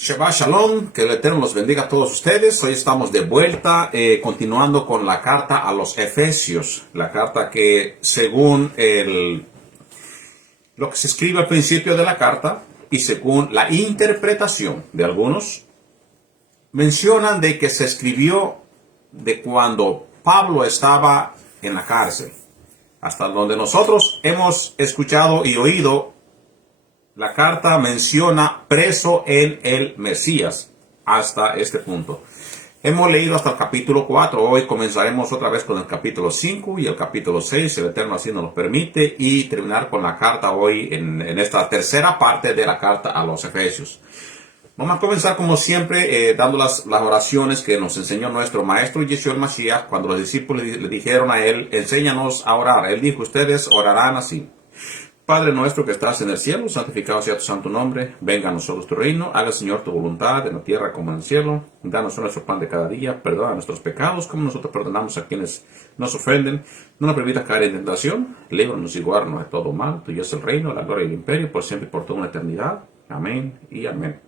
Shabbat Shalom, que el Eterno los bendiga a todos ustedes. Hoy estamos de vuelta, continuando con la carta a los Efesios. La carta que, según lo que se escribe al principio de la carta y según la interpretación de algunos, mencionan de que se escribió de cuando Pablo estaba en la cárcel. Hasta donde nosotros hemos escuchado y oído, la carta menciona preso en el Mesías hasta este punto. Hemos leído hasta el capítulo 4. Hoy comenzaremos otra vez con el capítulo 5 y el capítulo 6, si el Eterno así nos lo permite, y terminar con la carta hoy en esta tercera parte de la carta a los Efesios. Vamos a comenzar como siempre dando las oraciones que nos enseñó nuestro maestro Yeshua el Mashiach cuando los discípulos le dijeron a él: enséñanos a orar. Él dijo: ustedes orarán así: Padre nuestro que estás en el cielo, santificado sea tu santo nombre. Venga a nosotros tu reino. Haga, Señor, tu voluntad en la tierra como en el cielo. Danos nuestro pan de cada día. Perdona nuestros pecados como nosotros perdonamos a quienes nos ofenden. No nos permitas caer en tentación. Líbranos y guárdanos de todo mal. Tuyo es el reino, la gloria y el imperio, por siempre y por toda una eternidad. Amén y amén.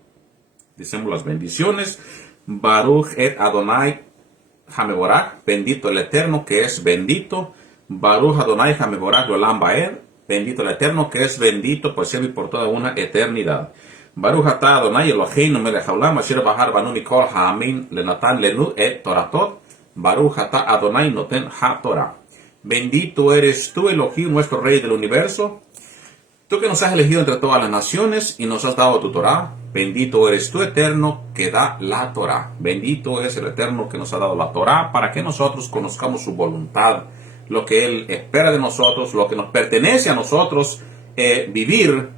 Decimos las bendiciones. Baruch et Adonai Hameborach. Bendito el Eterno que es bendito. Baruch Adonai Hameborach Olam Baed. Bendito el Eterno, que es bendito por siempre y por toda una eternidad. Baruch atah Adonai Eloheinu melech haolam asher bahar banu mikol ha'amin lenatan lenu et toratot. Baruch atah Adonai noten ha-torah. Bendito eres tú, Elohim, nuestro Rey del universo. Tú que nos has elegido entre todas las naciones y nos has dado tu Torah. Bendito eres tú, Eterno, que da la Torah. Bendito es el Eterno que nos ha dado la Torah para que nosotros conozcamos su voluntad, lo que Él espera de nosotros, lo que nos pertenece a nosotros vivir,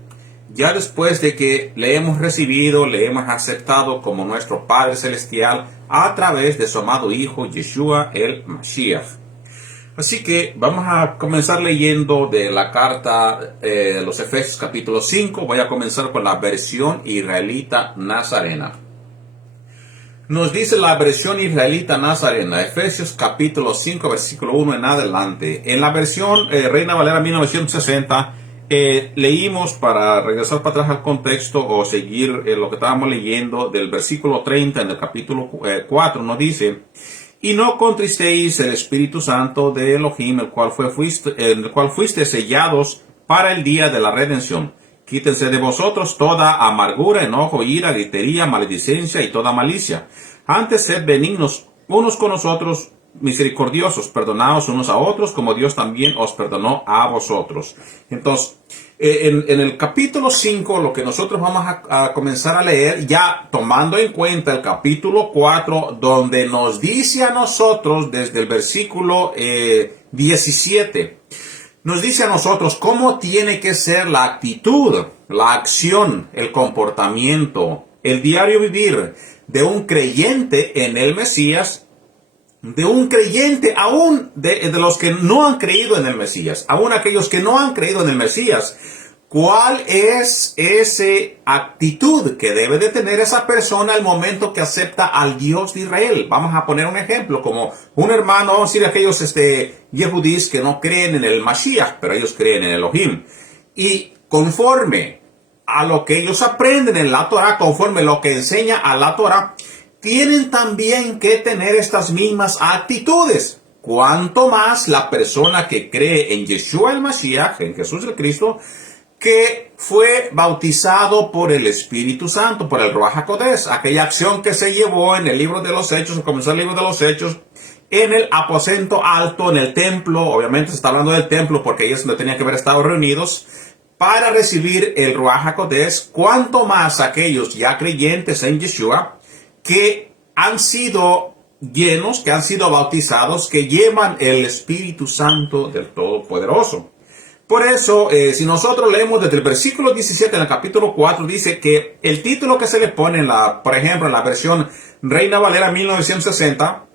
ya después de que le hemos recibido, le hemos aceptado como nuestro Padre Celestial a través de su amado Hijo Yeshua el Mashiach. Así que vamos a comenzar leyendo de la carta de los Efesios capítulo 5. Voy a comenzar con la versión israelita nazarena. Nos dice la versión israelita nazarena, Efesios capítulo 5, versículo 1 en adelante. En la versión Reina Valera 1960, leímos, para regresar para atrás al contexto o seguir lo que estábamos leyendo, del versículo 30 en el capítulo 4, nos dice: y no contristéis el Espíritu Santo de Elohim, en el cual fuiste sellados para el día de la redención. Quítense de vosotros toda amargura, enojo, ira, gritería, maledicencia y toda malicia. Antes sed benignos unos con los otros, misericordiosos, perdonaos unos a otros, como Dios también os perdonó a vosotros. Entonces, en el capítulo 5, lo que nosotros vamos a comenzar a leer, ya tomando en cuenta el capítulo 4, donde nos dice a nosotros, desde el versículo 17, nos dice a nosotros cómo tiene que ser la actitud, la acción, el comportamiento, el diario vivir de un creyente en el Mesías, de un creyente aún de los que no han creído en el Mesías, aún aquellos que no han creído en el Mesías. ¿Cuál es esa actitud que debe de tener esa persona al momento que acepta al Dios de Israel? Vamos a poner un ejemplo, como un hermano, vamos a decir aquellos yehudís que no creen en el Mashiach, pero ellos creen en Elohim. Y conforme a lo que ellos aprenden en la Torah, conforme lo que enseña a la Torah, tienen también que tener estas mismas actitudes. Cuanto más la persona que cree en Yeshua el Mashiach, en Jesús el Cristo, que fue bautizado por el Espíritu Santo, por el Ruach HaKodesh, aquella acción que se llevó en el libro de los Hechos, comenzó el libro de los Hechos, en el aposento alto, en el templo. Obviamente se está hablando del templo porque ellos no tenían que haber estado reunidos para recibir el Ruach HaKodesh. Cuanto más aquellos ya creyentes en Yeshua, que han sido llenos, que han sido bautizados, que llevan el Espíritu Santo del Todopoderoso. Por eso, si nosotros leemos desde el versículo 17 en el capítulo 4, dice que el título que se le pone, por ejemplo, en la versión Reina Valera 1960,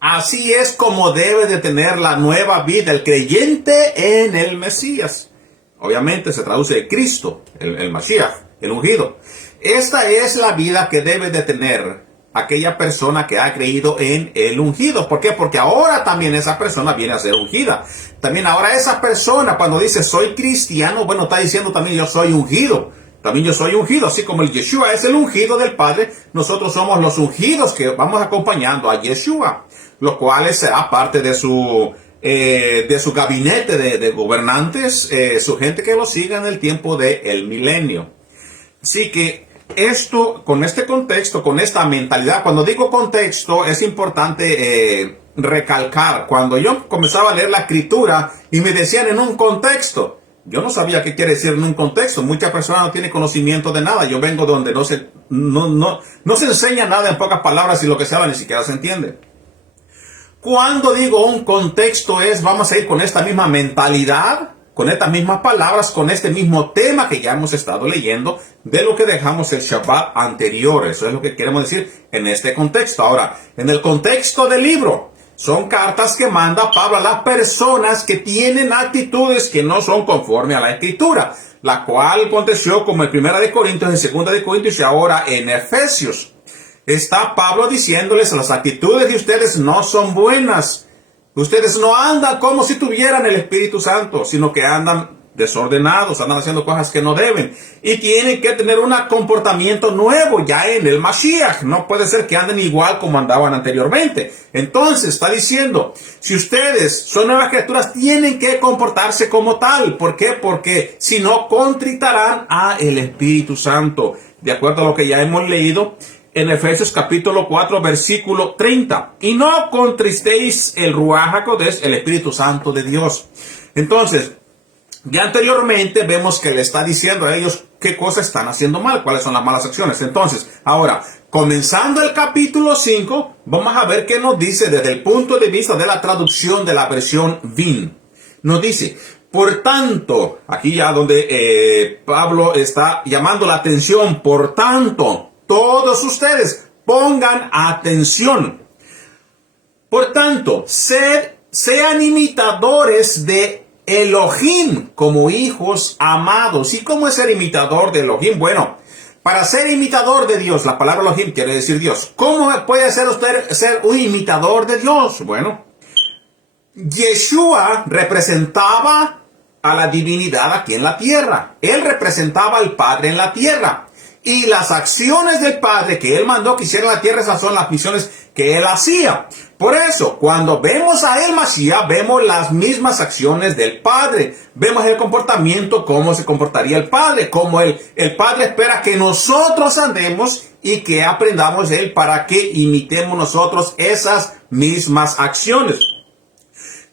así es como debe de tener la nueva vida el creyente en el Mesías. Obviamente se traduce de Cristo, el Mashiach, el ungido. Esta es la vida que debe de tener aquella persona que ha creído en el ungido. ¿Por qué? Porque ahora también esa persona viene a ser ungida. También ahora esa persona, cuando dice soy cristiano, bueno, está diciendo también yo soy ungido. También yo soy ungido, así como el Yeshua es el ungido del Padre, nosotros somos los ungidos que vamos acompañando a Yeshua, lo cual será parte de su gabinete de gobernantes, su gente que lo siga en el tiempo del milenio. Así que esto, con este contexto, con esta mentalidad, cuando digo contexto, es importante recalcar, cuando yo comenzaba a leer la escritura y me decían en un contexto, yo no sabía qué quiere decir en un contexto. Muchas personas no tienen conocimiento de nada. Yo vengo donde no se enseña nada, en pocas palabras, y lo que se habla ni siquiera se entiende. Cuando digo un contexto vamos a ir con esta misma mentalidad, con estas mismas palabras, con este mismo tema que ya hemos estado leyendo, de lo que dejamos el Shabbat anterior. Eso es lo que queremos decir en este contexto. Ahora, en el contexto del libro, son cartas que manda Pablo a las personas que tienen actitudes que no son conforme a la Escritura, la cual aconteció como en 1 de Corintios, en 2 de Corintios y ahora en Efesios. Está Pablo diciéndoles, las actitudes de ustedes no son buenas. Ustedes no andan como si tuvieran el Espíritu Santo, sino que andan desordenados, andan haciendo cosas que no deben. Y tienen que tener un comportamiento nuevo ya en el Mashiach. No puede ser que anden igual como andaban anteriormente. Entonces está diciendo, si ustedes son nuevas criaturas, tienen que comportarse como tal. ¿Por qué? Porque si no, contritarán a el Espíritu Santo. De acuerdo a lo que ya hemos leído en Efesios capítulo 4, versículo 30. Y no contristéis el Ruach HaKodesh, el Espíritu Santo de Dios. Entonces, ya anteriormente vemos que le está diciendo a ellos qué cosas están haciendo mal, cuáles son las malas acciones. Entonces, ahora, comenzando el capítulo 5, vamos a ver qué nos dice desde el punto de vista de la traducción de la versión VIN. Nos dice, por tanto, aquí ya donde Pablo está llamando la atención, por tanto, todos ustedes pongan atención. Por tanto, sean imitadores de Elohim como hijos amados. ¿Y cómo es ser imitador de Elohim? Bueno, para ser imitador de Dios, la palabra Elohim quiere decir Dios. ¿Cómo puede ser usted ser un imitador de Dios? Bueno, Yeshua representaba a la divinidad aquí en la tierra. Él representaba al Padre en la tierra. Y las acciones del Padre que Él mandó que hiciera en la tierra, esas son las misiones que Él hacía. Por eso, cuando vemos a El Mashiach, vemos las mismas acciones del Padre. Vemos el comportamiento, cómo se comportaría el Padre, cómo el Padre espera que nosotros andemos y que aprendamos de Él para que imitemos nosotros esas mismas acciones.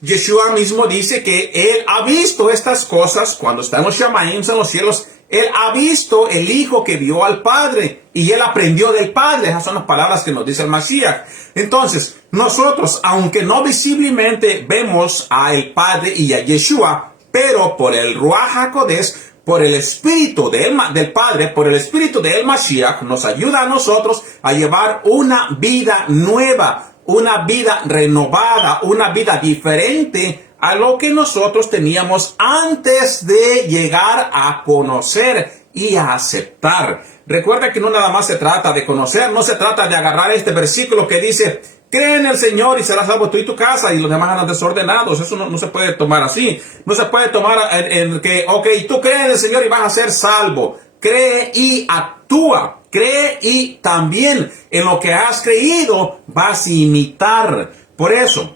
Yeshua mismo dice que Él ha visto estas cosas cuando está en los Shamaim, en los cielos. Él ha visto el Hijo que vio al Padre y Él aprendió del Padre. Esas son las palabras que nos dice el Mashiach. Entonces, nosotros, aunque no visiblemente vemos al Padre y a Yeshua, pero por el Ruach HaKodesh, por el Espíritu del Padre, por el Espíritu del Mashiach, nos ayuda a nosotros a llevar una vida nueva, una vida renovada, una vida diferente a lo que nosotros teníamos antes de llegar a conocer y a aceptar. Recuerda que no nada más se trata de conocer, no se trata de agarrar este versículo que dice, cree en el Señor y serás salvo tú y tu casa, y los demás andan desordenados. Eso no se puede tomar así. No se puede tomar en que, ok, tú crees en el Señor y vas a ser salvo. Cree y actúa. Cree y también en lo que has creído vas a imitar. Por eso,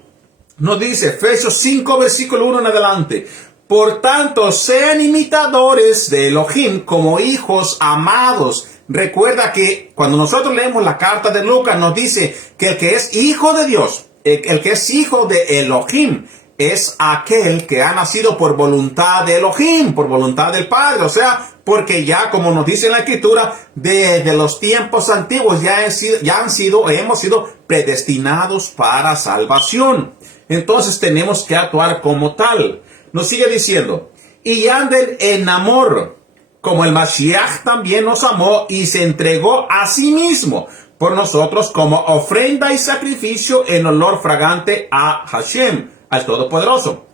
nos dice Efesios 5, versículo 1 en adelante. Por tanto, sean imitadores de Elohim como hijos amados. Recuerda que cuando nosotros leemos la carta de Lucas, nos dice que el que es hijo de Dios, el que es hijo de Elohim, es aquel que ha nacido por voluntad de Elohim, por voluntad del Padre. O sea, porque ya, como nos dice en la Escritura, desde los tiempos antiguos hemos sido predestinados para salvación. Entonces tenemos que actuar como tal. Nos sigue diciendo, y anden en amor, como el Mashiach también nos amó y se entregó a sí mismo por nosotros como ofrenda y sacrificio en olor fragante a Hashem, al Todopoderoso.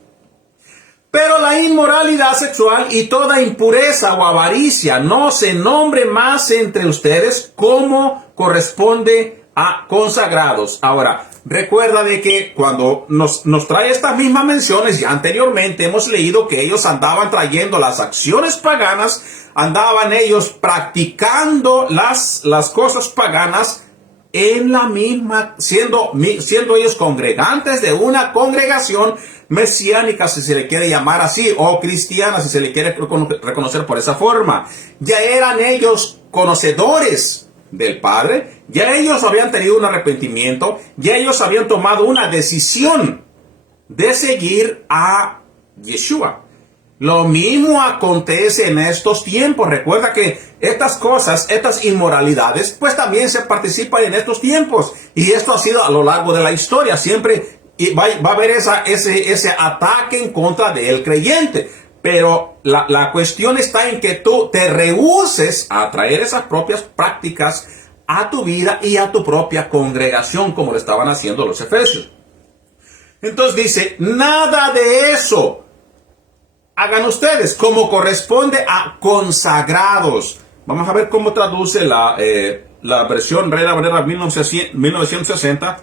Pero la inmoralidad sexual y toda impureza o avaricia no se nombre más entre ustedes como corresponde consagrados. Ahora, recuerda de que cuando nos trae estas mismas menciones, ya anteriormente hemos leído que ellos andaban trayendo las acciones paganas, andaban ellos practicando las cosas paganas en la misma, siendo ellos congregantes de una congregación mesiánica, si se le quiere llamar así, o cristiana, si se le quiere reconocer por esa forma. Ya eran ellos conocedores del Padre, ya ellos habían tenido un arrepentimiento, ya ellos habían tomado una decisión de seguir a Yeshua. Lo mismo acontece en estos tiempos. Recuerda que estas cosas, estas inmoralidades, pues también se participan en estos tiempos. Y esto ha sido a lo largo de la historia. Siempre va a haber ese ataque en contra del creyente. Pero la cuestión está en que tú te rehúses a traer esas propias prácticas a tu vida y a tu propia congregación, como lo estaban haciendo los efesios. Entonces dice, nada de eso hagan ustedes, como corresponde a consagrados. Vamos a ver cómo traduce la versión Reina Valera 1960,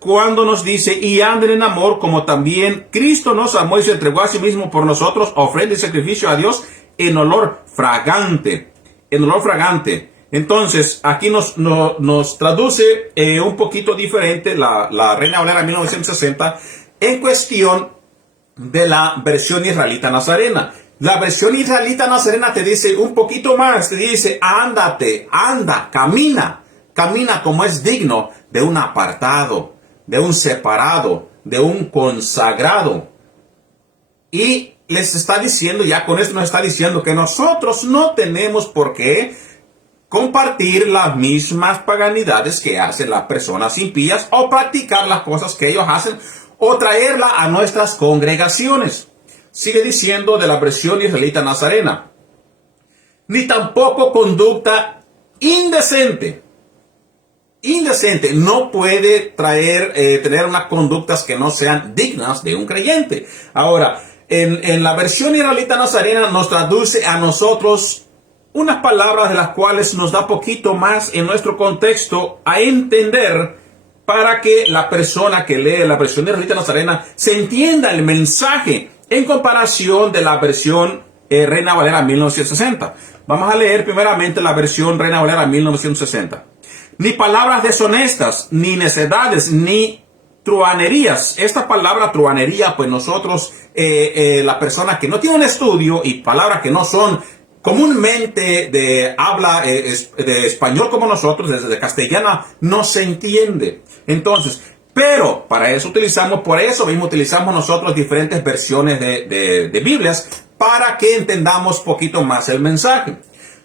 cuando nos dice, y anden en amor, como también Cristo nos amó y se entregó a sí mismo por nosotros, ofrenda y sacrificio a Dios en olor fragante. En olor fragante. Entonces, aquí nos traduce un poquito diferente la Reina Valera 1960 en cuestión de la versión israelita nazarena. La versión israelita nazarena te dice un poquito más, te dice, anda, camina como es digno de un apartado, de un separado, de un consagrado. Y les está diciendo, ya con esto nos está diciendo que nosotros no tenemos por qué compartir las mismas paganidades que hacen las personas impías o practicar las cosas que ellos hacen o traerla a nuestras congregaciones. Sigue diciendo de la versión israelita nazarena. Ni tampoco conducta indecente. Indecente. No puede tener unas conductas que no sean dignas de un creyente. Ahora, en la versión israelita nazarena nos traduce a nosotros unas palabras de las cuales nos da poquito más en nuestro contexto a entender, para que la persona que lee la versión israelita nazarena se entienda el mensaje en comparación de la versión Reina Valera 1960. Vamos a leer primeramente la versión Reina Valera 1960. Ni palabras deshonestas, ni necedades, ni truanerías. Esta palabra truanería, pues nosotros, la persona que no tiene un estudio y palabras que no son comúnmente de habla de español como nosotros, desde castellana, no se entiende. Entonces, pero para eso por eso mismo utilizamos nosotros diferentes versiones de Biblias, para que entendamos poquito más el mensaje.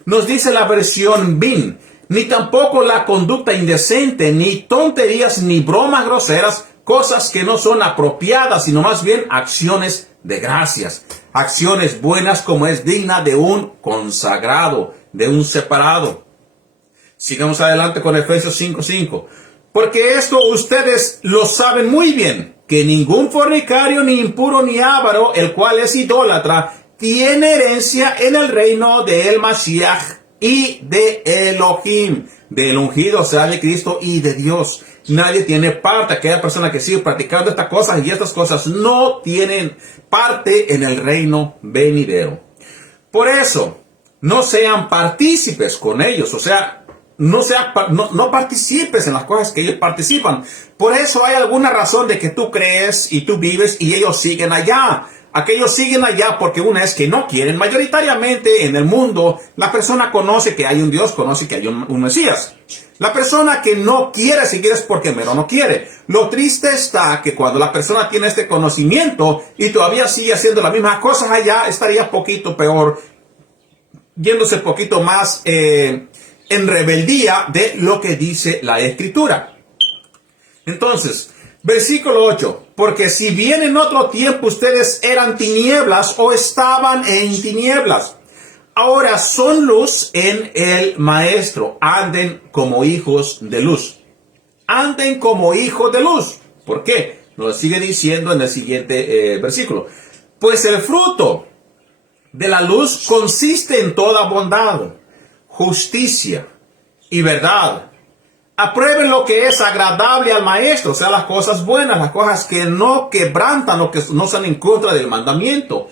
Nos dice la versión BIN, ni tampoco la conducta indecente, ni tonterías, ni bromas groseras, cosas que no son apropiadas, sino más bien acciones de gracias. Acciones buenas como es digna de un consagrado, de un separado. Sigamos adelante con Efesios 5:5. Porque esto ustedes lo saben muy bien, que ningún fornicario, ni impuro, ni avaro, el cual es idólatra, tiene herencia en el reino de el Mashiach y de Elohim, del ungido, o sea, de Cristo y de Dios. Nadie tiene parte. Aquella persona que sigue practicando estas cosas y estas cosas no tienen parte en el reino venidero. Por eso, no sean partícipes con ellos, o sea, no participes en las cosas que ellos participan. Por eso hay alguna razón de que tú crees y tú vives y ellos siguen allá. Aquellos siguen allá porque una es que no quieren. Mayoritariamente en el mundo, la persona conoce que hay un Dios, conoce que hay un Mesías. La persona que no quiere seguir es porque mero no quiere. Lo triste está que cuando la persona tiene este conocimiento y todavía sigue haciendo las mismas cosas allá, estaría poquito peor, yéndose poquito más en rebeldía de lo que dice la Escritura. Entonces, versículo 8. Porque si bien en otro tiempo ustedes eran tinieblas o estaban en tinieblas, ahora son luz en el Maestro. Anden como hijos de luz. Anden como hijos de luz. ¿Por qué? Nos sigue diciendo en el siguiente versículo. Pues el fruto de la luz consiste en toda bondad, justicia y verdad, Aprueben lo que es agradable al maestro, o sea, las cosas buenas, las cosas que no quebrantan o que no están en contra del mandamiento.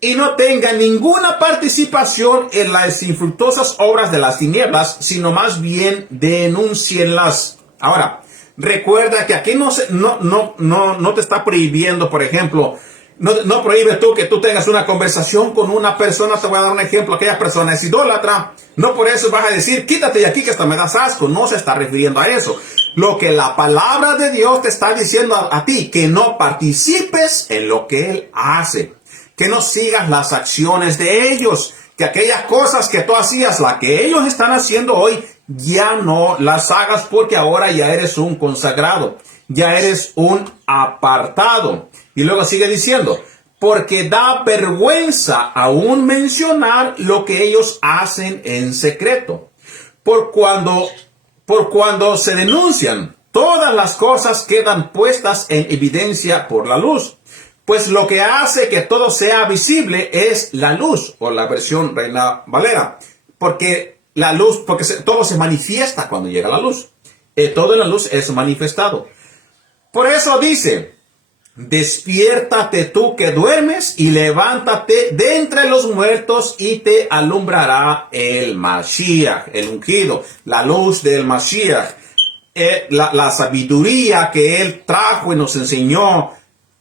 Y no tengan ninguna participación en las infructuosas obras de las tinieblas, sino más bien denúncienlas. Ahora, recuerda que aquí no te está prohibiendo, por ejemplo, no prohíbe tú que tú tengas una conversación con una persona. Te voy a dar un ejemplo. Aquella persona es idólatra. No por eso vas a decir, quítate de aquí que hasta me das asco. No se está refiriendo a eso. Lo que la palabra de Dios te está diciendo a ti, que no participes en lo que Él hace. Que no sigas las acciones de ellos. Que aquellas cosas que tú hacías, las que ellos están haciendo hoy, ya no las hagas, porque ahora ya eres un consagrado. Ya eres un apartado. Y luego sigue diciendo, porque da vergüenza aún mencionar lo que ellos hacen en secreto. Por cuando se denuncian, todas las cosas quedan puestas en evidencia por la luz. Pues lo que hace que todo sea visible es la luz, o la versión Reina Valera. Porque la luz, todo se manifiesta cuando llega la luz. Todo en la luz es manifestado. Por eso dice, despiértate tú que duermes y levántate de entre los muertos y te alumbrará el Mashiach, el ungido, la luz del Mashiach, la sabiduría que Él trajo y nos enseñó,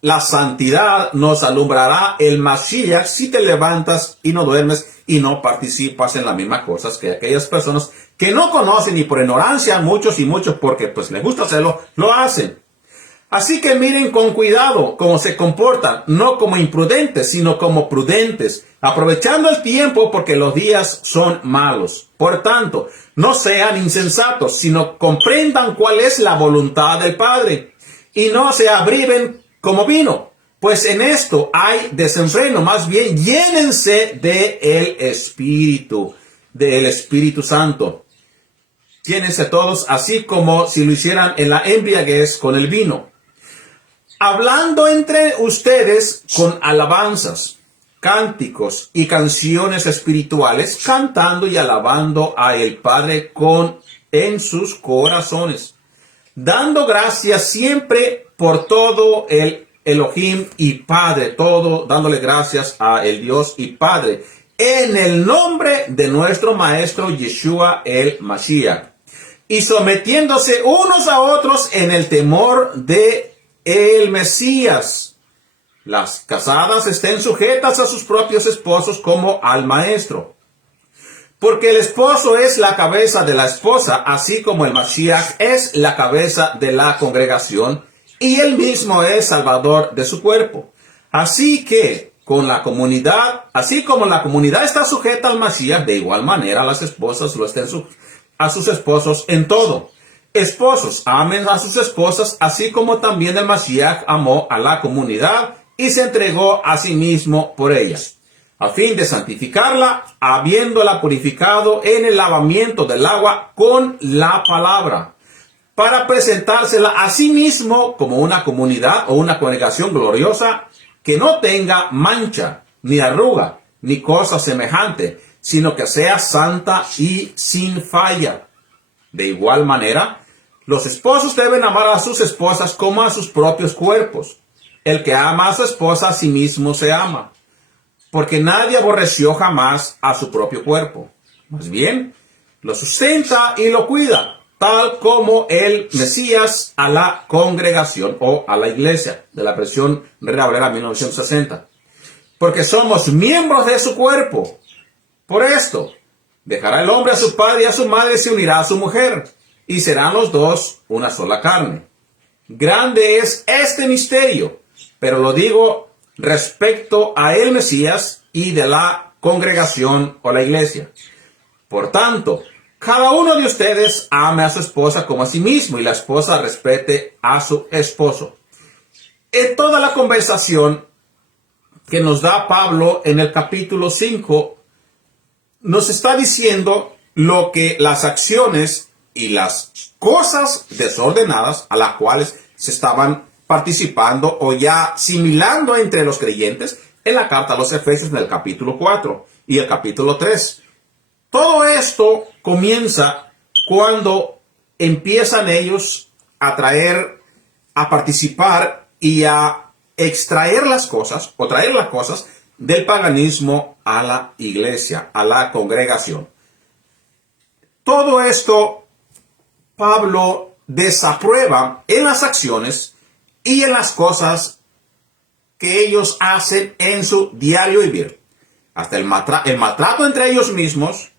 la santidad nos alumbrará el Mashiach si te levantas y no duermes y no participas en las mismas cosas que aquellas personas que no conocen y por ignorancia muchos porque pues les gusta hacerlo, lo hacen. Así que miren con cuidado cómo se comportan, no como imprudentes, sino como prudentes, aprovechando el tiempo porque los días son malos. Por tanto, no sean insensatos, sino comprendan cuál es la voluntad del Padre, y no se abriven como vino, pues en esto hay desenfreno. Más bien, llénense del Espíritu Santo. Llénense todos, así como si lo hicieran en la embriaguez con el vino, hablando entre ustedes con alabanzas, cánticos y canciones espirituales, cantando y alabando a el Padre en sus corazones, dando gracias siempre por todo el Elohim y Padre, todo dándole gracias a el Dios y Padre, en el nombre de nuestro Maestro Yeshua el Mashiach, y sometiéndose unos a otros en el temor de el Mesías. Las casadas estén sujetas a sus propios esposos como al Maestro, porque el esposo es la cabeza de la esposa, así como el Mashiach es la cabeza de la congregación, y él mismo es salvador de su cuerpo. Así que así como la comunidad está sujeta al Mashiach, de igual manera las esposas lo estén a sus esposos en todo. Esposos, amen a sus esposas, así como también el Mashiach amó a la comunidad y se entregó a sí mismo por ella, a fin de santificarla, habiéndola purificado en el lavamiento del agua con la palabra, para presentársela a sí mismo como una comunidad o una congregación gloriosa, que no tenga mancha, ni arruga, ni cosa semejante, sino que sea santa y sin falla. De igual manera, los esposos deben amar a sus esposas como a sus propios cuerpos. El que ama a su esposa a sí mismo se ama, porque nadie aborreció jamás a su propio cuerpo. Más bien, lo sustenta y lo cuida, tal como el Mesías a la congregación o a la iglesia, de la versión Reina Valera 1960. Porque somos miembros de su cuerpo. Por esto, dejará el hombre a su padre y a su madre, se unirá a su mujer, y serán los dos una sola carne. Grande es este misterio, pero lo digo respecto a el Mesías y de la congregación o la iglesia. Por tanto, cada uno de ustedes ame a su esposa como a sí mismo, y la esposa respete a su esposo. En toda la conversación que nos da Pablo en el capítulo 5, nos está diciendo lo que las acciones y las cosas desordenadas a las cuales se estaban participando o ya asimilando entre los creyentes en la carta a los Efesios en el capítulo 4 y el capítulo 3. Todo esto comienza cuando empiezan ellos a traer, a participar y a extraer las cosas o traer las cosas del paganismo a la iglesia, a la congregación. Todo esto Pablo desaprueba en las acciones y en las cosas que ellos hacen en su diario vivir. Hasta el maltrato entre ellos mismos,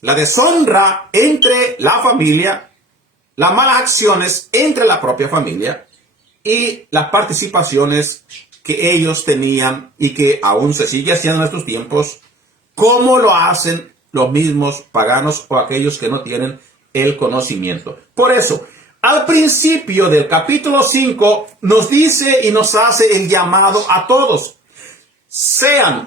la deshonra entre la familia, las malas acciones entre la propia familia y las participaciones que ellos tenían y que aún se sigue haciendo en estos tiempos, como lo hacen los mismos paganos o aquellos que no tienen el conocimiento. Por eso, al principio del capítulo 5 nos dice y nos hace el llamado a todos.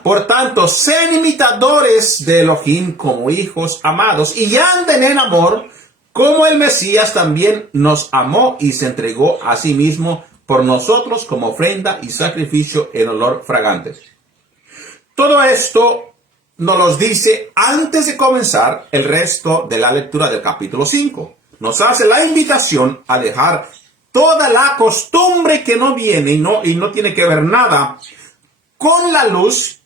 Por tanto, sean imitadores de Elohim como hijos amados y anden en amor, como el Mesías también nos amó y se entregó a sí mismo por nosotros como ofrenda y sacrificio en olor fragante. Todo esto nos los dice antes de comenzar el resto de la lectura del capítulo 5. Nos hace la invitación a dejar toda la costumbre que no viene y no tiene que ver nada con la luz,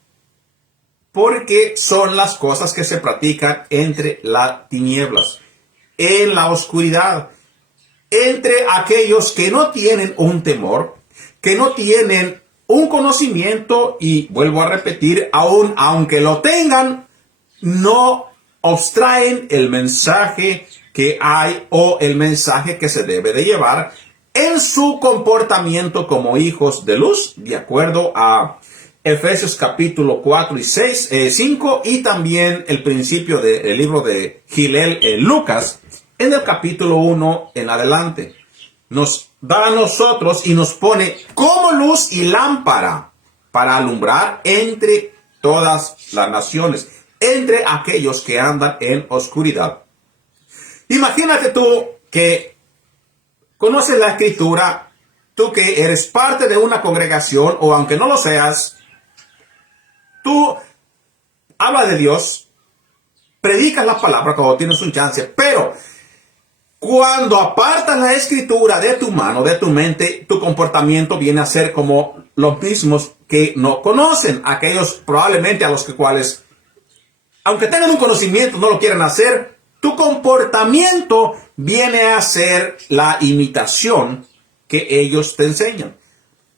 porque son las cosas que se practican entre las tinieblas, en la oscuridad, entre aquellos que no tienen un temor, que no tienen un conocimiento y, vuelvo a repetir, aunque lo tengan, no abstraen el mensaje que hay o el mensaje que se debe de llevar en su comportamiento como hijos de luz, de acuerdo a Efesios capítulo 4 y 5 y también el principio del libro de Gilel en Lucas en el capítulo 1 en adelante. Nos da a nosotros y nos pone como luz y lámpara para alumbrar entre todas las naciones, entre aquellos que andan en oscuridad. Imagínate tú que conoces la Escritura, tú que eres parte de una congregación o aunque no lo seas, tú hablas de Dios, predicas la palabra cuando tienes un chance, pero cuando apartas la Escritura de tu mano, de tu mente, tu comportamiento viene a ser como los mismos que no conocen, aquellos probablemente a los cuales, aunque tengan un conocimiento, no lo quieren hacer. Tu comportamiento viene a ser la imitación que ellos te enseñan.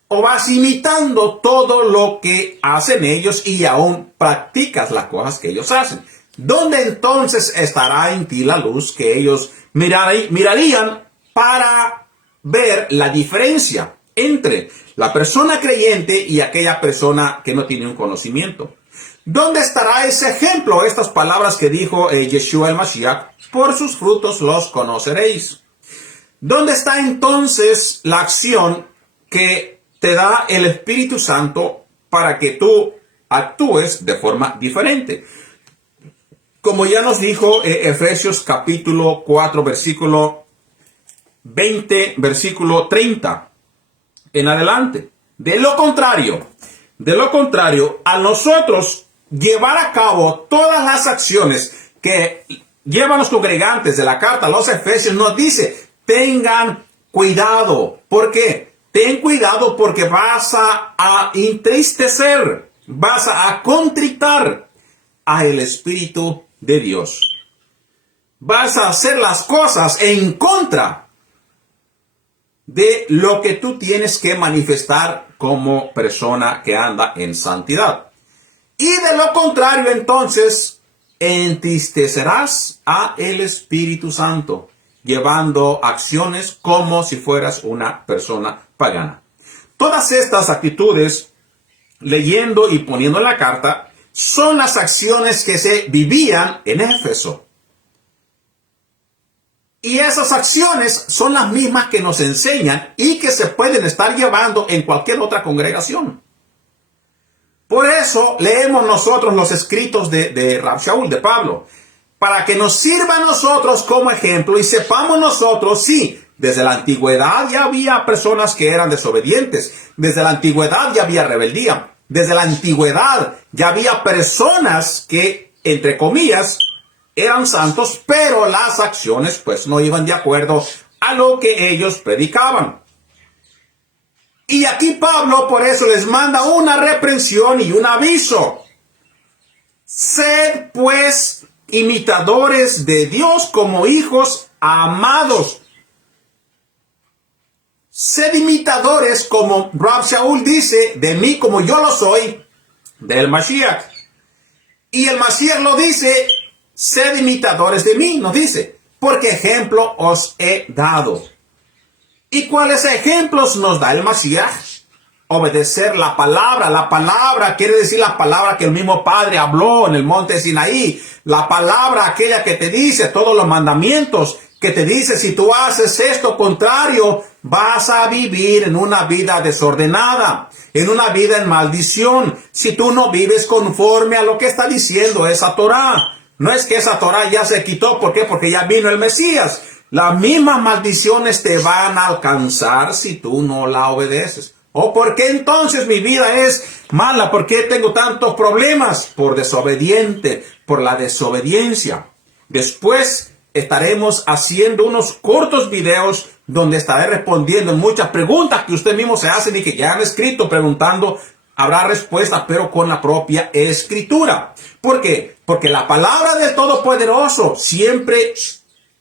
O vas imitando todo lo que hacen ellos y aún practicas las cosas que ellos hacen. ¿Dónde entonces estará en ti la luz que ellos mirarían para ver la diferencia entre la persona creyente y aquella persona que no tiene un conocimiento? ¿Dónde estará ese ejemplo? Estas palabras que dijo Yeshua el Mashiach: por sus frutos los conoceréis. ¿Dónde está entonces la acción que te da el Espíritu Santo para que tú actúes de forma diferente? Como ya nos dijo Efesios capítulo 4, versículo 20, versículo 30 en adelante. De lo contrario, a nosotros llevar a cabo todas las acciones que llevan los congregantes de la carta a los Efesios, nos dice: tengan cuidado. ¿Por qué? Ten cuidado porque vas a entristecer, vas a contritar al Espíritu de Dios. Vas a hacer las cosas en contra de lo que tú tienes que manifestar como persona que anda en santidad. Y de lo contrario, entonces, entristecerás a el Espíritu Santo, llevando acciones como si fueras una persona pagana. Todas estas actitudes, leyendo y poniendo en la carta, son las acciones que se vivían en Éfeso. Y esas acciones son las mismas que nos enseñan y que se pueden estar llevando en cualquier otra congregación. Por eso leemos nosotros los escritos de Rab Shaul, de Pablo, para que nos sirva a nosotros como ejemplo y sepamos nosotros, sí, desde la antigüedad ya había personas que eran desobedientes, desde la antigüedad ya había rebeldía, desde la antigüedad ya había personas que, entre comillas, eran santos, pero las acciones pues no iban de acuerdo a lo que ellos predicaban. Y aquí Pablo por eso les manda una reprensión y un aviso. Sed pues imitadores de Dios como hijos amados. Sed imitadores, como Rab Shaul dice, de mí como yo lo soy, del Mashiach. Y el Mashiach lo dice, sed imitadores de mí, nos dice, porque ejemplo os he dado. ¿Y cuáles ejemplos nos da el Mashiach? Obedecer la palabra. La palabra quiere decir la palabra que el mismo Padre habló en el monte Sinaí. La palabra aquella que te dice todos los mandamientos, que te dice si tú haces esto contrario, vas a vivir en una vida desordenada, en una vida en maldición, si tú no vives conforme a lo que está diciendo esa Torá. No es que esa Torá ya se quitó, ¿por qué? Porque ya vino el Mesías. Las mismas maldiciones te van a alcanzar si tú no la obedeces. ¿O por qué entonces mi vida es mala? ¿Por qué tengo tantos problemas? Por desobediente, por la desobediencia. Después estaremos haciendo unos cortos videos donde estaré respondiendo muchas preguntas que ustedes mismos se hacen y que ya han escrito preguntando. Habrá respuesta, pero con la propia escritura. ¿Por qué? Porque la palabra del Todopoderoso siempre,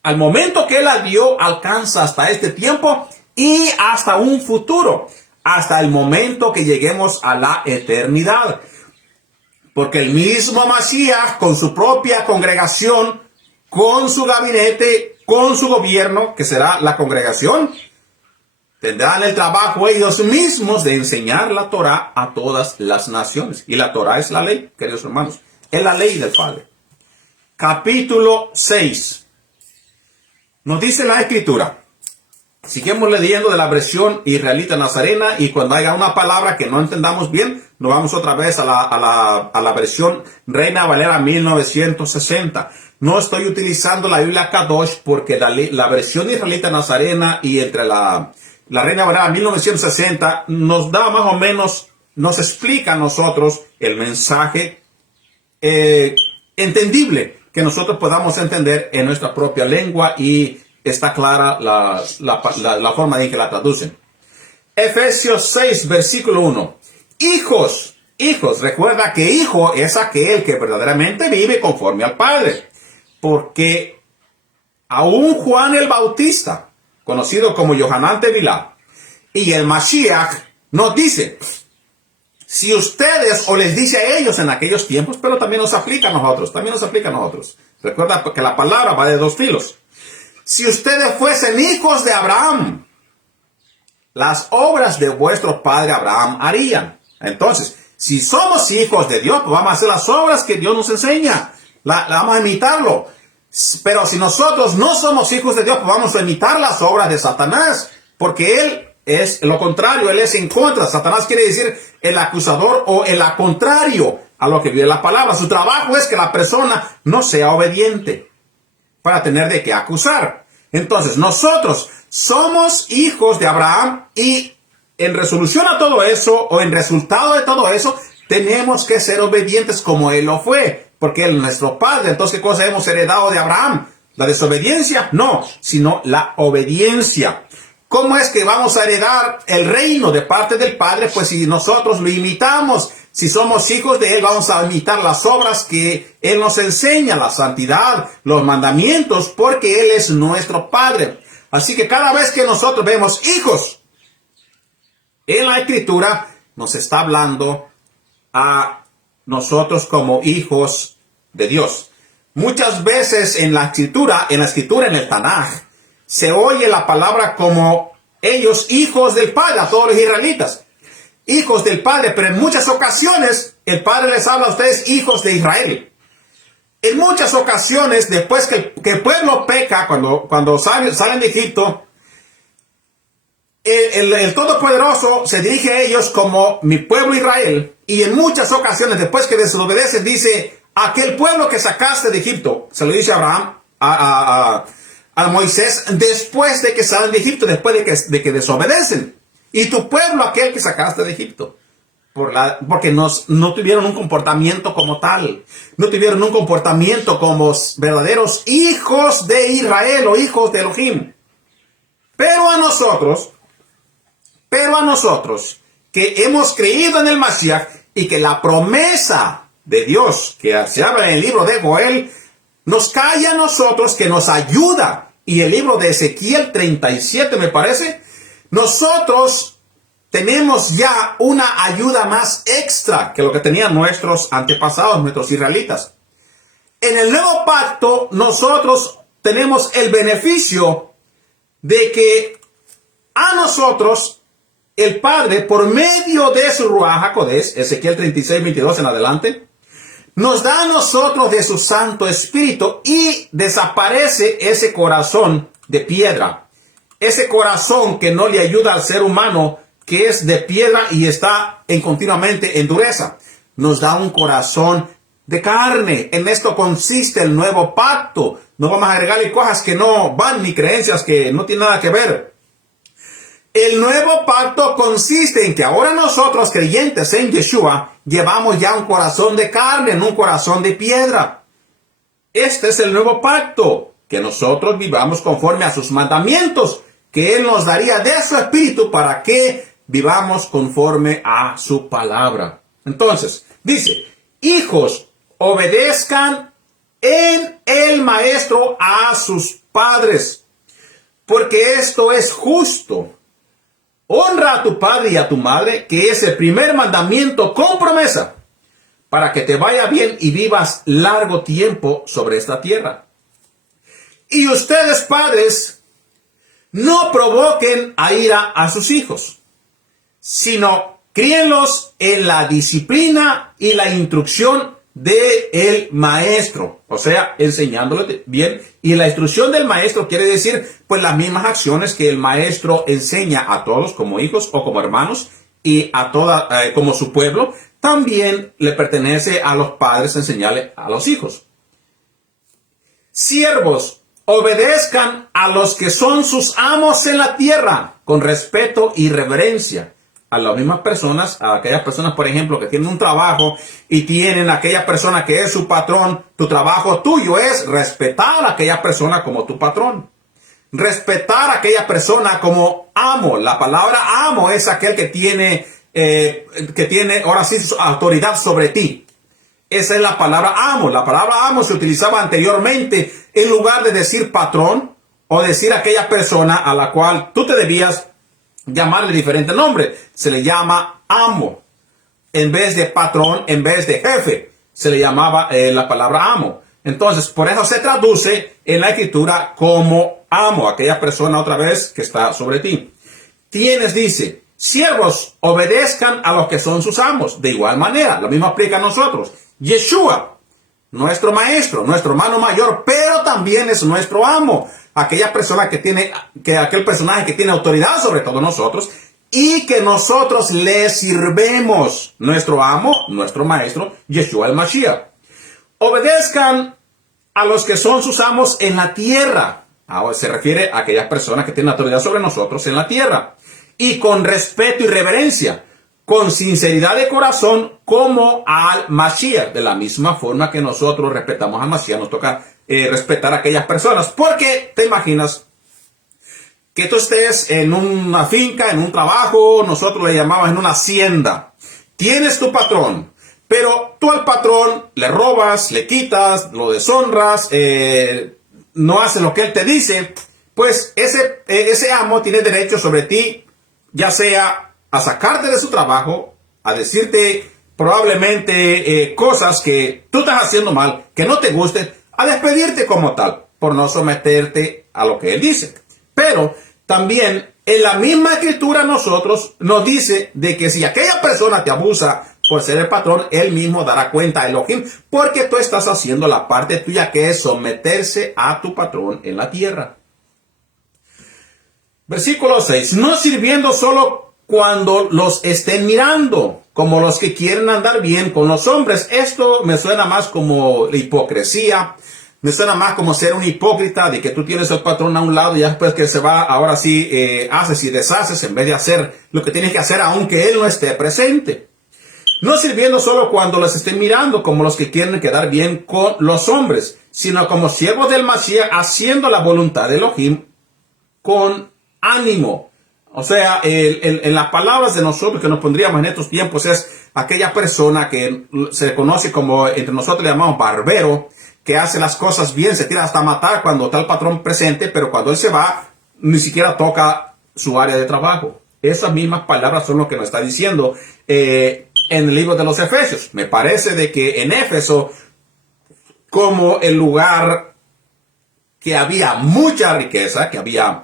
al momento que Él la dio, alcanza hasta este tiempo y hasta un futuro. Hasta el momento que lleguemos a la eternidad. Porque el mismo Mashiach, con su propia congregación, con su gabinete, con su gobierno, que será la congregación, tendrán el trabajo ellos mismos de enseñar la Torá a todas las naciones. Y la Torá es la ley, queridos hermanos. Es la ley del Padre. Capítulo 6. Nos dice la Escritura. Seguimos leyendo de la versión israelita nazarena, y cuando haya una palabra que no entendamos bien, nos vamos otra vez a la versión Reina Valera 1960. No estoy utilizando la Biblia Kadosh porque la versión israelita nazarena y entre la Reina Valera 1960 nos da más o menos, nos explica a nosotros el mensaje entendible que nosotros podamos entender en nuestra propia lengua, y está clara la forma en que la traducen. Efesios 6, versículo 1. Hijos, recuerda que hijo es aquel que verdaderamente vive conforme al Padre. Porque aún Juan el Bautista, conocido como Yohanan Tevilá, y el Mashiach nos dice, si ustedes, o les dice a ellos en aquellos tiempos, pero también nos aplica a nosotros, Recuerda que la palabra va de dos filos. Si ustedes fuesen hijos de Abraham, las obras de vuestro padre Abraham harían. Entonces, si somos hijos de Dios, pues vamos a hacer las obras que Dios nos enseña. Vamos a imitarlo. Pero si nosotros no somos hijos de Dios, pues vamos a imitar las obras de Satanás. Porque él es lo contrario, él es en contra. Satanás quiere decir el acusador o el contrario a lo que viene la palabra. Su trabajo es que la persona no sea obediente para tener de qué acusar. Entonces, nosotros somos hijos de Abraham, y en resolución a todo eso, o en resultado de todo eso, tenemos que ser obedientes como Él lo fue, porque Él es nuestro Padre. Entonces, ¿qué cosa hemos heredado de Abraham? ¿La desobediencia? No, sino la obediencia. ¿Cómo es que vamos a heredar el reino de parte del Padre? Pues si nosotros lo imitamos. Si somos hijos de Él, vamos a imitar las obras que Él nos enseña, la santidad, los mandamientos, porque Él es nuestro Padre. Así que cada vez que nosotros vemos hijos en la Escritura, nos está hablando a nosotros como hijos de Dios. Muchas veces en la Escritura, en el Tanaj, se oye la palabra como ellos, hijos del Padre, a todos los israelitas. Hijos del Padre, pero en muchas ocasiones el Padre les habla a ustedes hijos de Israel. En muchas ocasiones, después que el pueblo peca, cuando salen de Egipto, el Todopoderoso se dirige a ellos como mi pueblo Israel. Y en muchas ocasiones, después que desobedecen, dice, aquel pueblo que sacaste de Egipto, se lo dice a Abraham, a Moisés, después de que salen de Egipto, después de que desobedecen. Y tu pueblo, aquel que sacaste de Egipto. porque no tuvieron un comportamiento como tal. No tuvieron un comportamiento como verdaderos hijos de Israel o hijos de Elohim. Pero a nosotros, que hemos creído en el Mashiach y que la promesa de Dios que se habla en el libro de Joel nos cae a nosotros, que nos ayuda. Y el libro de Ezequiel 37, me parece, nosotros tenemos ya una ayuda más extra que lo que tenían nuestros antepasados, nuestros israelitas. En el nuevo pacto, nosotros tenemos el beneficio de que a nosotros, el Padre, por medio de su Ruach HaKodesh, Ezequiel 36, 22 en adelante, nos da a nosotros de su Santo Espíritu y desaparece ese corazón de piedra. Ese corazón que no le ayuda al ser humano, que es de piedra y está continuamente en dureza. Nos da un corazón de carne. En esto consiste el nuevo pacto. No vamos a agregarle cosas que no van ni creencias que no tienen nada que ver. El nuevo pacto consiste en que ahora nosotros, creyentes en Yeshua, llevamos ya un corazón de carne, no un corazón de piedra. Este es el nuevo pacto, que nosotros vivamos conforme a sus mandamientos, que Él nos daría de su espíritu para que vivamos conforme a su palabra. Entonces, dice, hijos, obedezcan en el maestro a sus padres, porque esto es justo. Honra a tu padre y a tu madre, que es el primer mandamiento con promesa, para que te vaya bien y vivas largo tiempo sobre esta tierra. Y ustedes, padres, no provoquen a ira a sus hijos, sino críenlos en la disciplina y la instrucción del maestro, o sea, enseñándole bien. Y la instrucción del maestro quiere decir, pues, las mismas acciones que el maestro enseña a todos como hijos o como hermanos y a toda como su pueblo, también le pertenece a los padres enseñarle a los hijos. Siervos, obedezcan a los que son sus amos en la tierra con respeto y reverencia. A las mismas personas, a aquellas personas, por ejemplo, que tienen un trabajo y tienen a aquella persona que es su patrón. Tu trabajo tuyo es respetar a aquella persona como tu patrón. Respetar a aquella persona como amo. La palabra amo es aquel que tiene ahora sí autoridad sobre ti. Esa es la palabra amo. La palabra amo se utilizaba anteriormente en lugar de decir patrón o decir aquella persona a la cual tú te debías llamarle diferente nombre. Se le llama amo. En vez de patrón, en vez de jefe, se le llamaba la palabra amo. Entonces, por eso se traduce en la escritura como amo, aquella persona otra vez que está sobre ti. Dice, siervos, obedezcan a los que son sus amos. De igual manera, lo mismo aplica a nosotros. Yeshua, nuestro maestro, nuestro hermano mayor, pero también es nuestro amo. Aquella persona aquel personaje que tiene autoridad sobre todos nosotros y que nosotros le sirvemos. Nuestro amo, nuestro maestro, Yeshua el Mashiach. Obedezcan a los que son sus amos en la tierra. Ahora se refiere a aquellas personas que tienen autoridad sobre nosotros en la tierra. Y con respeto y reverencia, con sinceridad de corazón, como al Mashiach. De la misma forma que nosotros respetamos al Mashiach, nos toca respetar a aquellas personas. Porque te imaginas que tú estés en una finca, en un trabajo, nosotros le llamamos en una hacienda. Tienes tu patrón, pero tú al patrón le robas, le quitas, lo deshonras, no haces lo que él te dice. Pues ese amo tiene derecho sobre ti, ya sea a sacarte de su trabajo, a decirte probablemente cosas que tú estás haciendo mal, que no te gusten, a despedirte como tal, por no someterte a lo que él dice. Pero también en la misma escritura nosotros nos dice de que si aquella persona te abusa por ser el patrón, él mismo dará cuenta a Elohim, porque tú estás haciendo la parte tuya, que es someterse a tu patrón en la tierra. Versículo 6. No sirviendo solo cuando los estén mirando, como los que quieren andar bien con los hombres. Esto me suena más como la hipocresía. Me suena más como ser un hipócrita, de que tú tienes el patrón a un lado y ya después que se va, ahora sí haces y deshaces en vez de hacer lo que tienes que hacer aunque él no esté presente. No sirviendo solo cuando les estén mirando como los que quieren quedar bien con los hombres, sino como siervos del Mashiach, haciendo la voluntad de Elohim con ánimo. O sea, en las palabras de nosotros que nos pondríamos en estos tiempos es aquella persona que se conoce como, entre nosotros le llamamos barbero, que hace las cosas bien, se tira hasta matar cuando está el patrón presente, pero cuando él se va, ni siquiera toca su área de trabajo. Esas mismas palabras son lo que nos está diciendo en el libro de los Efesios. Me parece de que en Éfeso, como el lugar que había mucha riqueza, que había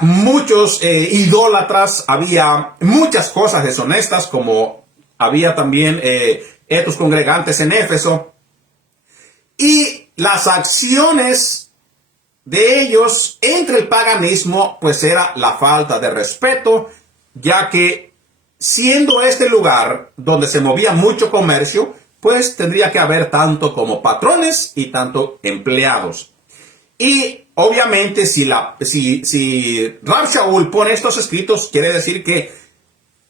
muchos idólatras, había muchas cosas deshonestas, como había también estos congregantes en Éfeso, y las acciones de ellos entre el paganismo, pues era la falta de respeto, ya que siendo este lugar donde se movía mucho comercio, pues tendría que haber tanto como patrones y tanto empleados. Y obviamente si Rab Shaul pone estos escritos, quiere decir que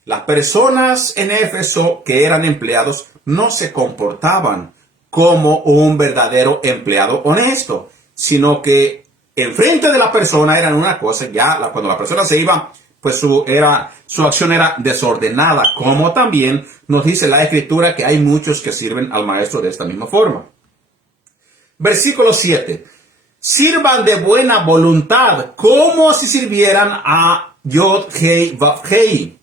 las personas en Éfeso que eran empleados no se comportaban como un verdadero empleado honesto, sino que enfrente de la persona eran una cosa, cuando la persona se iba, pues su acción era desordenada, como también nos dice la Escritura que hay muchos que sirven al maestro de esta misma forma. Versículo 7. Sirvan de buena voluntad, como si sirvieran a Yod-Hei Vav-Hei,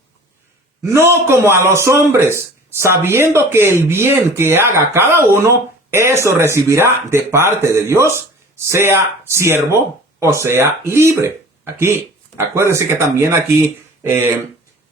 no como a los hombres, sabiendo que el bien que haga cada uno, eso recibirá de parte de Dios, sea siervo o sea libre. Aquí, acuérdense que también aquí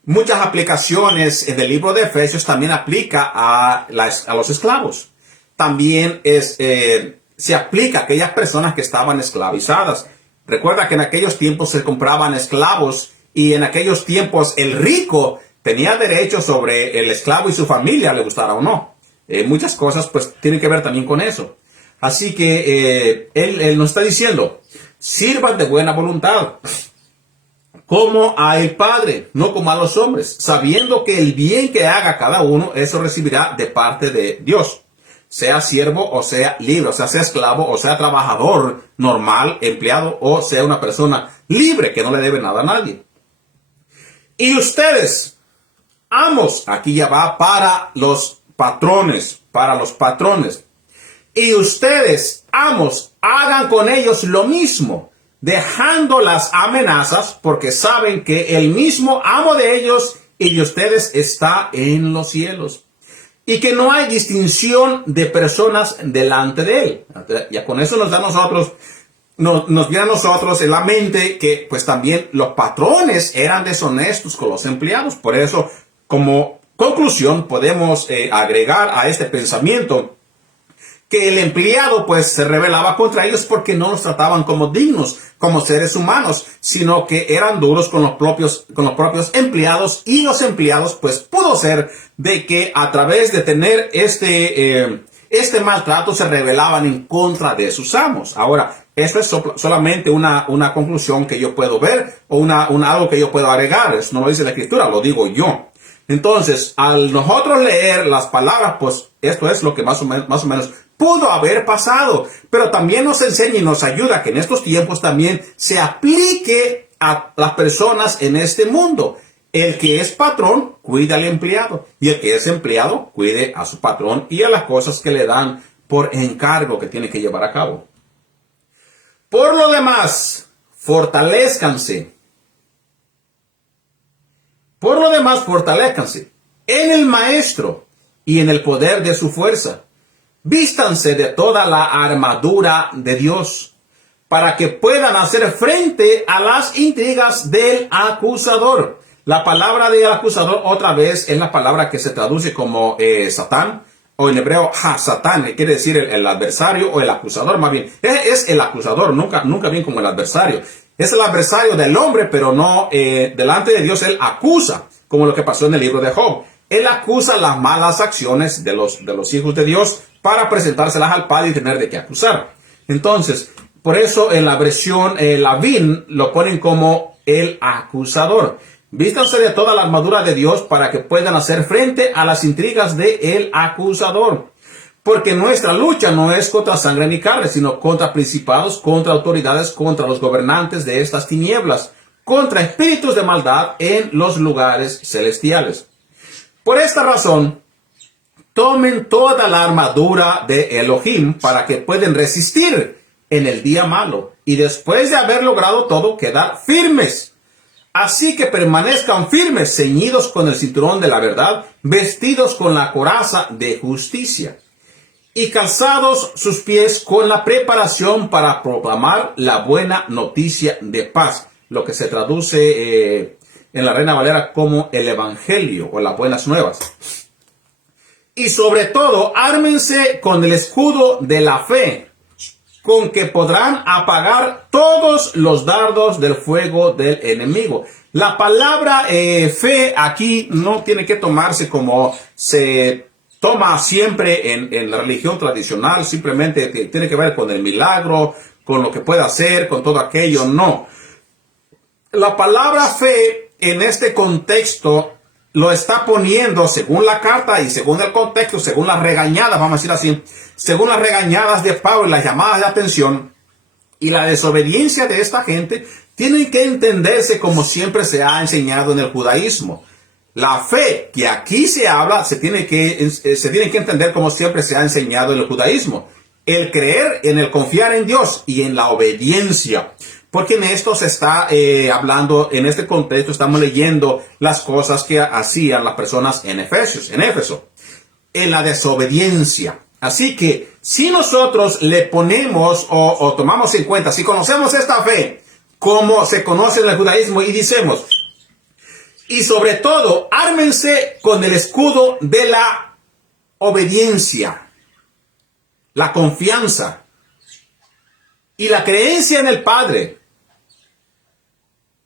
muchas aplicaciones en el libro de Efesios también aplica a los esclavos. También se aplica a aquellas personas que estaban esclavizadas. Recuerda que en aquellos tiempos se compraban esclavos y en aquellos tiempos el rico tenía derecho sobre el esclavo y su familia, le gustara o no. Muchas cosas pues tienen que ver también con eso. Así que él nos está diciendo, sirvan de buena voluntad, como a el Padre, no como a los hombres, sabiendo que el bien que haga cada uno, eso recibirá de parte de Dios. Sea siervo o sea libre, o sea esclavo o sea trabajador normal, empleado, o sea una persona libre que no le debe nada a nadie. Y ustedes, amos, aquí ya va para los patrones, Y ustedes, amos, hagan con ellos lo mismo, dejando las amenazas, porque saben que el mismo amo de ellos y de ustedes está en los cielos. Y que no hay distinción de personas delante de él. Ya con eso nos viene a nosotros en la mente que pues también los patrones eran deshonestos con los empleados. Por eso, como conclusión, podemos agregar a este pensamiento que el empleado pues se rebelaba contra ellos porque no los trataban como dignos, como seres humanos, sino que eran duros con los propios empleados, y los empleados pues pudo ser de que a través de tener este maltrato se rebelaban en contra de sus amos. Ahora, esto es solamente una conclusión que yo puedo ver o algo que yo puedo agregar. Eso no lo dice la Escritura, lo digo yo. Entonces, al nosotros leer las palabras, pues esto es lo que más o menos pudo haber pasado, pero también nos enseña y nos ayuda que en estos tiempos también se aplique a las personas en este mundo. El que es patrón, cuida al empleado, y el que es empleado, cuide a su patrón y a las cosas que le dan por encargo que tiene que llevar a cabo. Por lo demás, fortalézcanse. En el Maestro y en el poder de su fuerza. Vístanse de toda la armadura de Dios, para que puedan hacer frente a las intrigas del acusador. La palabra del acusador otra vez es la palabra que se traduce como Satán, o en hebreo Satán, que quiere decir el adversario o el acusador, más bien. Es el acusador, nunca bien como el adversario. Es el adversario del hombre, pero no delante de Dios él acusa, como lo que pasó en el libro de Job. Él acusa las malas acciones de los hijos de Dios para presentárselas al Padre y tener de qué acusar. Entonces, por eso en la versión Lavín lo ponen como el acusador. Vístanse de toda la armadura de Dios para que puedan hacer frente a las intrigas del acusador. Porque nuestra lucha no es contra sangre ni carne, sino contra principados, contra autoridades, contra los gobernantes de estas tinieblas, contra espíritus de maldad en los lugares celestiales. Por esta razón, tomen toda la armadura de Elohim para que puedan resistir en el día malo y después de haber logrado todo, quedar firmes. Así que permanezcan firmes, ceñidos con el cinturón de la verdad, vestidos con la coraza de justicia y calzados sus pies con la preparación para proclamar la buena noticia de paz, lo que se traduce en la Reina Valera como el Evangelio o las buenas nuevas. Y sobre todo, ármense con el escudo de la fe, con que podrán apagar todos los dardos del fuego del enemigo. La palabra fe aquí no tiene que tomarse como se toma siempre en la religión tradicional, simplemente tiene que ver con el milagro, con lo que puede hacer, con todo aquello. No. La palabra fe en este contexto lo está poniendo, según la carta y según el contexto, según las regañadas, vamos a decir así, según las regañadas de Pablo y las llamadas de atención y la desobediencia de esta gente, tienen que entenderse como siempre se ha enseñado en el judaísmo. La fe que aquí se habla se tiene que entender como siempre se ha enseñado en el judaísmo. El creer, en el confiar en Dios y en la obediencia. Porque en esto se está hablando, en este contexto estamos leyendo las cosas que hacían las personas en Éfeso, en la desobediencia. Así que si nosotros le ponemos o tomamos en cuenta, si conocemos esta fe como se conoce en el judaísmo y decimos, y sobre todo, ármense con el escudo de la obediencia, la confianza y la creencia en el Padre,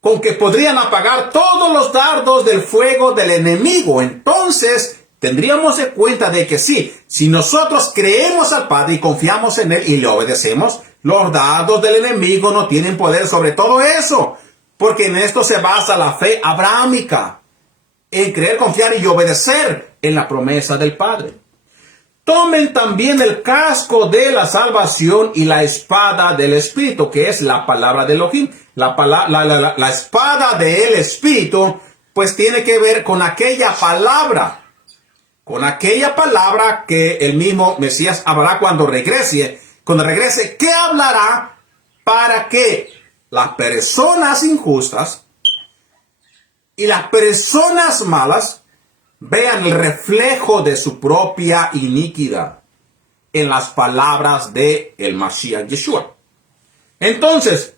con que podrían apagar todos los dardos del fuego del enemigo. Entonces, tendríamos en cuenta de que sí, si nosotros creemos al Padre y confiamos en Él y le obedecemos, los dardos del enemigo no tienen poder sobre todo eso. Porque en esto se basa la fe abrahámica, en creer, confiar y obedecer en la promesa del Padre. Tomen también el casco de la salvación y la espada del Espíritu, que es la palabra de Elohim. La espada del Espíritu, pues tiene que ver con aquella palabra que el mismo Mesías hablará cuando regrese. Cuando regrese, ¿qué hablará? Para que las personas injustas y las personas malas vean el reflejo de su propia iniquidad en las palabras de el Mashiach Yeshua. Entonces,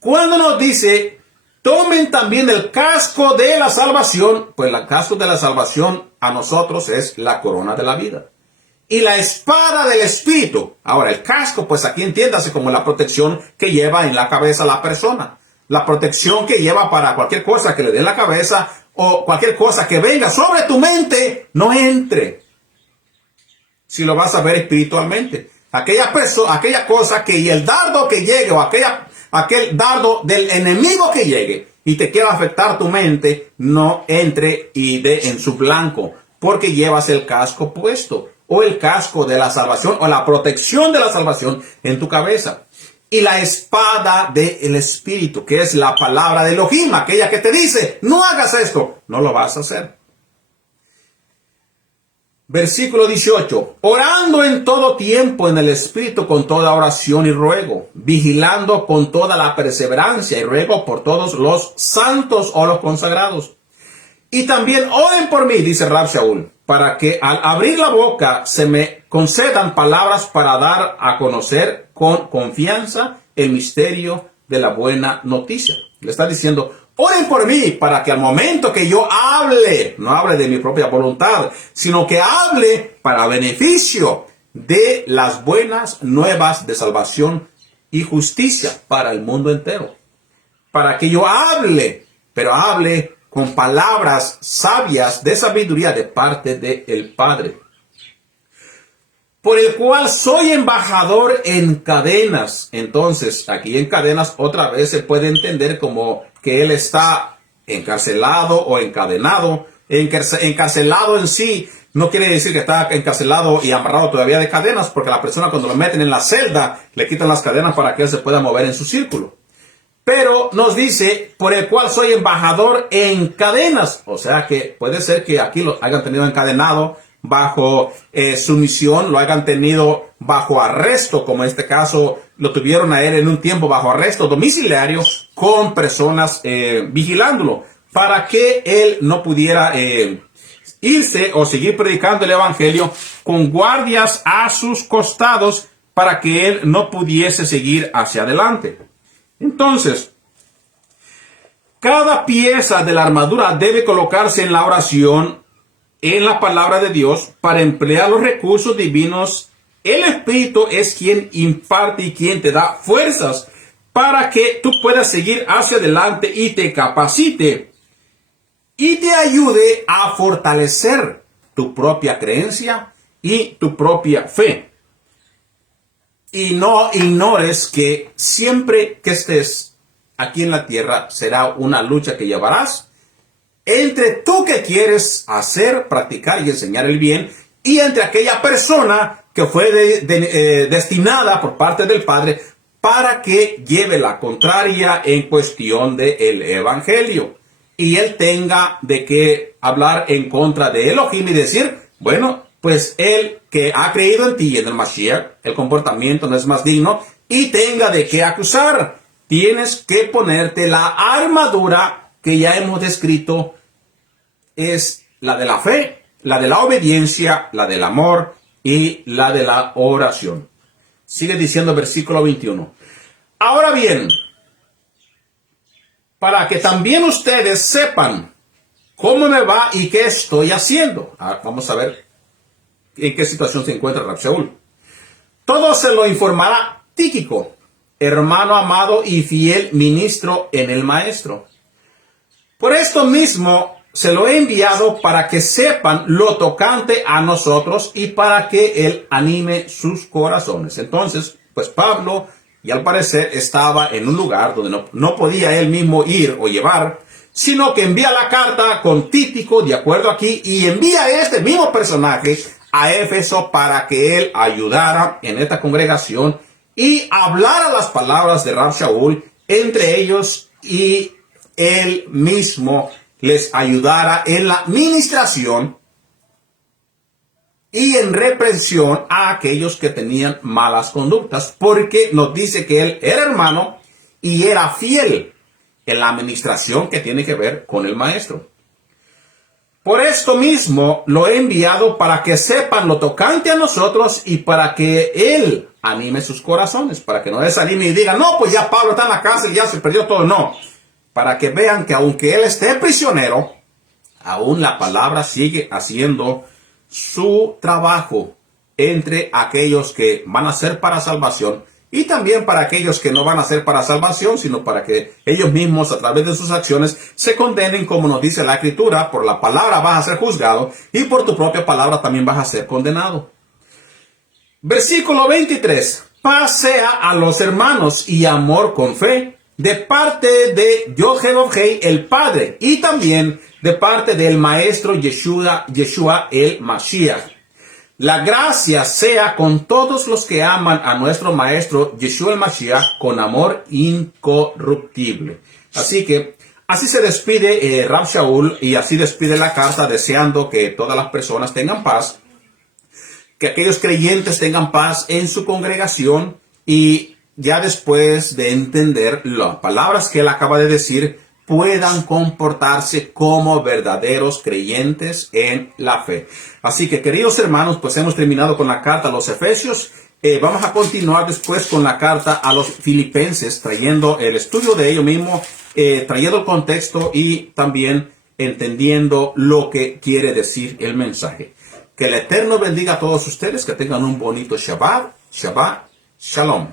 cuando nos dice, tomen también el casco de la salvación, pues el casco de la salvación a nosotros es la corona de la vida. Y la espada del Espíritu. Ahora, el casco, pues aquí entiéndase como la protección que lleva en la cabeza la persona. La protección que lleva para cualquier cosa que le dé en la cabeza o cualquier cosa que venga sobre tu mente, no entre. Si lo vas a ver espiritualmente. Aquella cosa que y el dardo que llegue o aquel dardo del enemigo que llegue y te quiera afectar tu mente, no entre y dé en su blanco. Porque llevas el casco puesto. O el casco de la salvación, o la protección de la salvación en tu cabeza. Y la espada del Espíritu, que es la palabra de Elohim, aquella que te dice, no hagas esto, no lo vas a hacer. Versículo 18. Orando en todo tiempo en el Espíritu con toda oración y ruego, vigilando con toda la perseverancia y ruego por todos los santos o los consagrados. Y también oren por mí, dice Rab Shaul, para que al abrir la boca se me concedan palabras para dar a conocer con confianza el misterio de la buena noticia. Le está diciendo, oren por mí para que al momento que yo hable, no hable de mi propia voluntad, sino que hable para beneficio de las buenas nuevas de salvación y justicia para el mundo entero. Para que yo hable, pero hable con palabras sabias de sabiduría de parte del Padre, por el cual soy embajador en cadenas. Entonces, aquí en cadenas otra vez se puede entender como que él está encarcelado o encadenado. Encarcelado en sí no quiere decir que está encarcelado y amarrado todavía de cadenas, porque la persona cuando lo meten en la celda le quitan las cadenas para que él se pueda mover en su círculo. Pero nos dice, por el cual soy embajador en cadenas. O sea que puede ser que aquí lo hayan tenido encadenado bajo sumisión, lo hayan tenido bajo arresto, como en este caso lo tuvieron a él en un tiempo bajo arresto domiciliario con personas vigilándolo, para que él no pudiera irse o seguir predicando el evangelio con guardias a sus costados para que él no pudiese seguir hacia adelante. Entonces, cada pieza de la armadura debe colocarse en la oración, en la palabra de Dios, para emplear los recursos divinos. El Espíritu es quien imparte y quien te da fuerzas para que tú puedas seguir hacia adelante y te capacite y te ayude a fortalecer tu propia creencia y tu propia fe. Y no ignores que siempre que estés aquí en la tierra será una lucha que llevarás entre tú que quieres hacer, practicar y enseñar el bien, y entre aquella persona que fue destinada por parte del Padre para que lleve la contraria en cuestión del evangelio. Y él tenga de qué hablar en contra de Elohim y decir, bueno, pues él que ha creído en ti y en el Mashiach, el comportamiento no es más digno, y tenga de qué acusar. Tienes que ponerte la armadura que ya hemos descrito, es la de la fe, la de la obediencia, la del amor y la de la oración. Sigue diciendo versículo 21. Ahora bien, para que también ustedes sepan cómo me va y qué estoy haciendo. Vamos a ver en qué situación se encuentra Rab Shaul. Todo se lo informará Tíquico, hermano amado y fiel ministro en el Maestro. Por esto mismo se lo he enviado para que sepan lo tocante a nosotros y para que él anime sus corazones. Entonces, pues Pablo, y al parecer estaba en un lugar donde no podía él mismo ir o llevar, sino que envía la carta con Tíquico, de acuerdo aquí, y envía a este mismo personaje a Éfeso para que él ayudara en esta congregación y hablara las palabras de Rab Shaul entre ellos, y él mismo les ayudara en la ministración y en reprensión a aquellos que tenían malas conductas, porque nos dice que él era hermano y era fiel en la administración que tiene que ver con el Maestro. Por esto mismo lo he enviado para que sepan lo tocante a nosotros y para que él anime sus corazones, para que no desanime y diga, no, pues ya Pablo está en la cárcel, ya se perdió todo. No, para que vean que aunque él esté prisionero, aún la palabra sigue haciendo su trabajo entre aquellos que van a ser para salvación y también para aquellos que no van a ser para salvación, sino para que ellos mismos a través de sus acciones se condenen, como nos dice la Escritura. Por la palabra vas a ser juzgado y por tu propia palabra también vas a ser condenado. Versículo 23. Paz sea a los hermanos y amor con fe de parte de Yod-Heh-Vav-Heh, el Padre, y también de parte del Maestro Yeshua el Mashiach. La gracia sea con todos los que aman a nuestro Maestro Yeshua el Mashiach con amor incorruptible. Así que así se despide Rab Shaul, y así despide la carta, deseando que todas las personas tengan paz, que aquellos creyentes tengan paz en su congregación, y ya después de entender las palabras que él acaba de decir, puedan comportarse como verdaderos creyentes en la fe. Así que, queridos hermanos, pues hemos terminado con la carta a los Efesios. Vamos a continuar después con la carta a los Filipenses, trayendo el estudio de ello mismo, trayendo el contexto y también entendiendo lo que quiere decir el mensaje. Que el Eterno bendiga a todos ustedes, que tengan un bonito Shabbat. Shabbat Shalom.